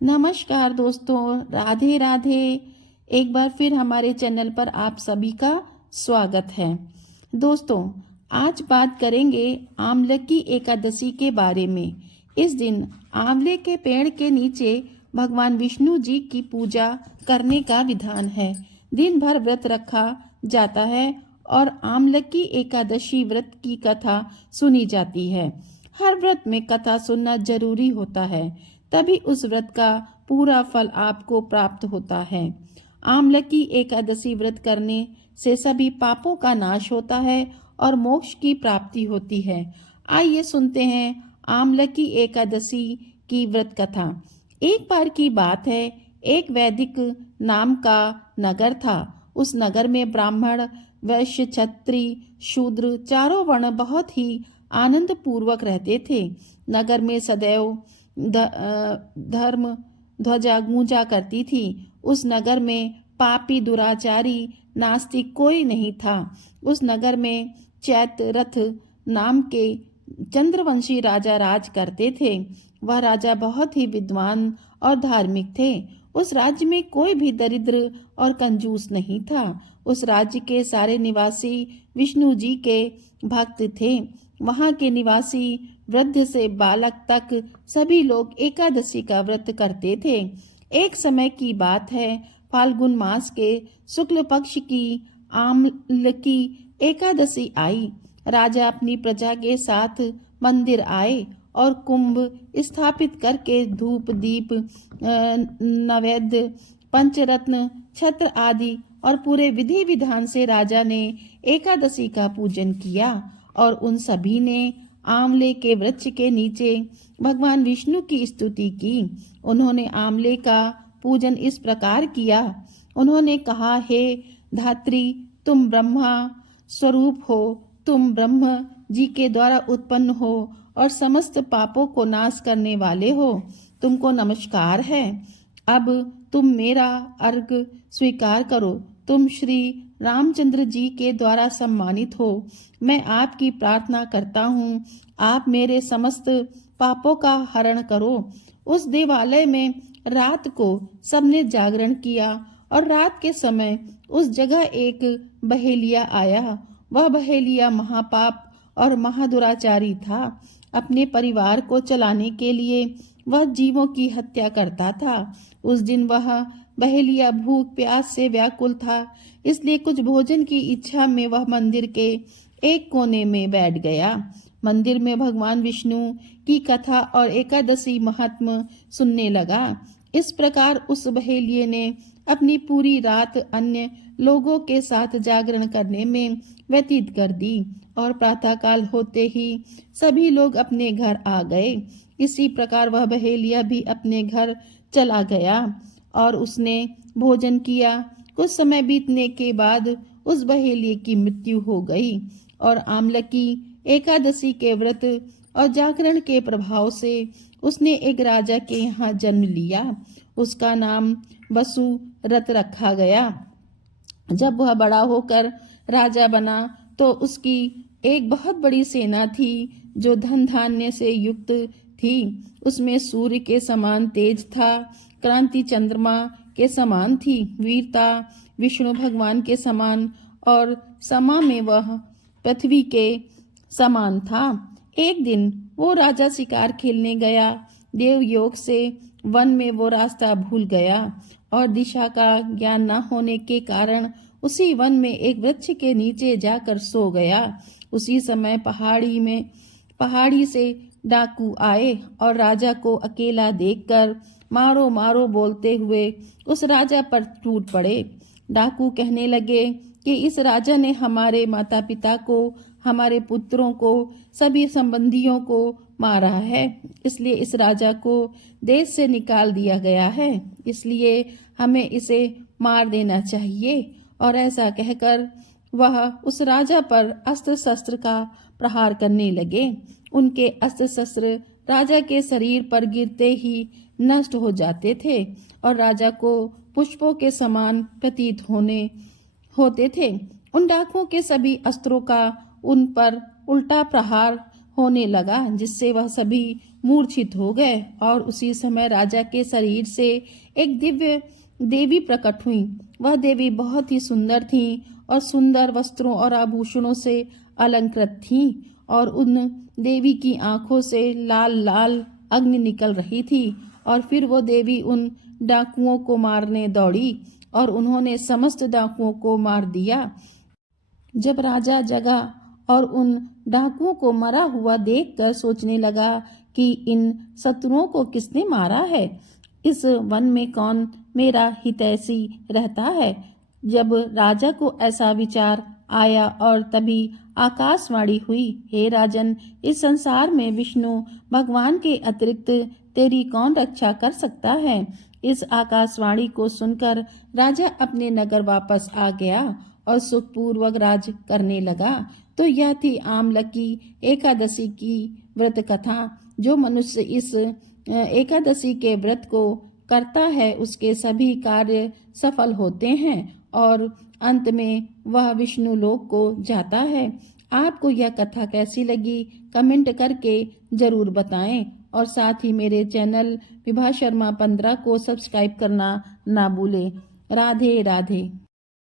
नमस्कार दोस्तों, राधे राधे। एक बार फिर हमारे चैनल पर आप सभी का स्वागत है। दोस्तों, आज बात करेंगे आंवले की एकादशी के बारे में। इस दिन आंवले के पेड़ के नीचे भगवान विष्णु जी की पूजा करने का विधान है। दिन भर व्रत रखा जाता है और आंवले की एकादशी व्रत की कथा सुनी जाती है। हर व्रत में कथा सुनना जरूरी होता है, तभी उस व्रत का पूरा फल आपको प्राप्त होता है। आंवले की एकादशी व्रत करने से सभी पापों का नाश होता है और मोक्ष की प्राप्ति होती है। आइए सुनते हैं आंवले की एकादशी की व्रत कथा। एक बार की बात है, एक वैदिक नाम का नगर था। उस नगर में ब्राह्मण, वैश्य, क्षत्रिय, शूद्र चारों वर्ण बहुत ही आनंद पूर्वक रहते थे। नगर में सदैव धर्म ध्वजा गूंजा करती थी। उस नगर में पापी, दुराचारी, नास्तिक कोई नहीं था। उस नगर में चैत्र रथ नाम के चंद्रवंशी राजा राज करते थे। वह राजा बहुत ही विद्वान और धार्मिक थे। उस राज्य में कोई भी दरिद्र और कंजूस नहीं था। उस राज्य के सारे निवासी विष्णु जी के भक्त थे। वहां के निवासी वृद्ध से बालक तक सभी लोग एकादशी का व्रत करते थे। एक समय की बात है, फाल्गुन मास के शुक्ल पक्ष की आंवले की एकादशी आई। राजा अपनी प्रजा के साथ मंदिर आए और कुंभ स्थापित करके धूप, दीप, नैवेद्य, पंचरत्न, छत्र आदि और पूरे विधि विधान से राजा ने एकादशी का पूजन किया और उन सभी ने आंवले के वृक्ष के नीचे भगवान विष्णु की स्तुति की। उन्होंने आंवले का पूजन इस प्रकार किया। उन्होंने कहा, हे धात्री, तुम ब्रह्मा स्वरूप हो, तुम ब्रह्म जी के द्वारा उत्पन्न हो और समस्त पापों को नाश करने वाले हो। तुमको नमस्कार है। अब तुम मेरा अर्घ स्वीकार करो। तुम श्री रामचंद्र जी के द्वारा सम्मानित हो। मैं आपकी प्रार्थना करता हूँ, आप मेरे समस्त पापों का हरण करो। उस देवालय में रात को सबने जागरण किया और रात के समय उस जगह एक बहेलिया आया। वह बहेलिया महापाप और महादुराचारी था। अपने परिवार को चलाने के लिए वह जीवों की हत्या करता था। उस दिन वह बहेलिया भूख प्यास से व्याकुल था, इसलिए कुछ भोजन की इच्छा में वह मंदिर के एक कोने में बैठ गया। मंदिर में भगवान विष्णु की कथा और एकादशी महात्म्य सुनने लगा। इस प्रकार उस बहेलिये ने अपनी पूरी रात अन्य लोगों के साथ जागरण करने में व्यतीत कर दी और प्रातःकाल होते ही सभी लोग अपने घर आ गए। इसी प्रकार वह बहेलिया भी अपने घर चला गया और उसने भोजन किया। कुछ समय बीतने के बाद उस बहेलिये की मृत्यु हो गई और आंवले की एकादशी के व्रत और जागरण के प्रभाव से उसने एक राजा के यहाँ जन्म लिया। उसका नाम वसुरथ रखा गया। जब वह बड़ा होकर राजा बना तो उसकी एक बहुत बड़ी सेना थी जो धन धान्य से युक्त थी। उसमें सूर्य के समान तेज था, क्रांति चंद्रमा के समान थी, वीरता विष्णु भगवान के समान और समा में वह पृथ्वी के समान था। एक दिन वो राजा शिकार खेलने गया। देव योग से वन में वो रास्ता भूल गया और दिशा का ज्ञान न होने के कारण उसी वन में एक वृक्ष के नीचे जाकर सो गया। उसी समय पहाड़ी से डाकू आए और राजा को अकेला देखकर मारो मारो बोलते हुए उस राजा पर टूट पड़े। डाकू कहने लगे कि इस राजा ने हमारे माता पिता को, हमारे पुत्रों को, सभी संबंधियों को मारा है, इसलिए इस राजा को देश से निकाल दिया गया है, इसलिए हमें इसे मार देना चाहिए। और ऐसा कहकर वह उस राजा पर अस्त्र शस्त्र का प्रहार करने लगे। उनके अस्त्र शस्त्र राजा के शरीर पर गिरते ही नष्ट हो जाते थे और राजा को पुष्पों के समान प्रतीत होते थे। उन डाकुओं के सभी अस्त्रों का उन पर उल्टा प्रहार होने लगा, जिससे वह सभी मूर्छित हो गए। और उसी समय राजा के शरीर से एक दिव्य देवी प्रकट हुई। वह देवी बहुत ही सुंदर थी और सुंदर वस्त्रों और आभूषणों से अलंकृत थी, और उन देवी की आंखों से लाल लाल अग्नि निकल रही थी। और फिर वो देवी उन डाकुओं को मारने दौड़ी और उन्होंने समस्त डाकुओं को मार दिया। जब राजा जगा और उन डाकुओं को मरा हुआ देखकर सोचने लगा कि इन शत्रुओं को किसने मारा है, इस वन में कौन मेरा हितैषी रहता है। जब राजा को ऐसा विचार आया और तभी आकाशवाणी हुई, हे राजन, इस संसार में विष्णु भगवान के अतिरिक्त तेरी कौन रक्षा कर सकता है। इस आकाशवाणी को सुनकर राजा अपने नगर वापस आ गया और सुखपूर्वक राज करने लगा। तो यह थी आमलकी एकादशी की व्रत कथा। जो मनुष्य इस एकादशी के व्रत को करता है उसके सभी कार्य सफल होते हैं और अंत में वह विष्णु लोक को जाता है। आपको यह कथा कैसी लगी कमेंट करके जरूर बताएं और साथ ही मेरे चैनल विभा शर्मा 15 को सब्सक्राइब करना ना भूलें। राधे राधे।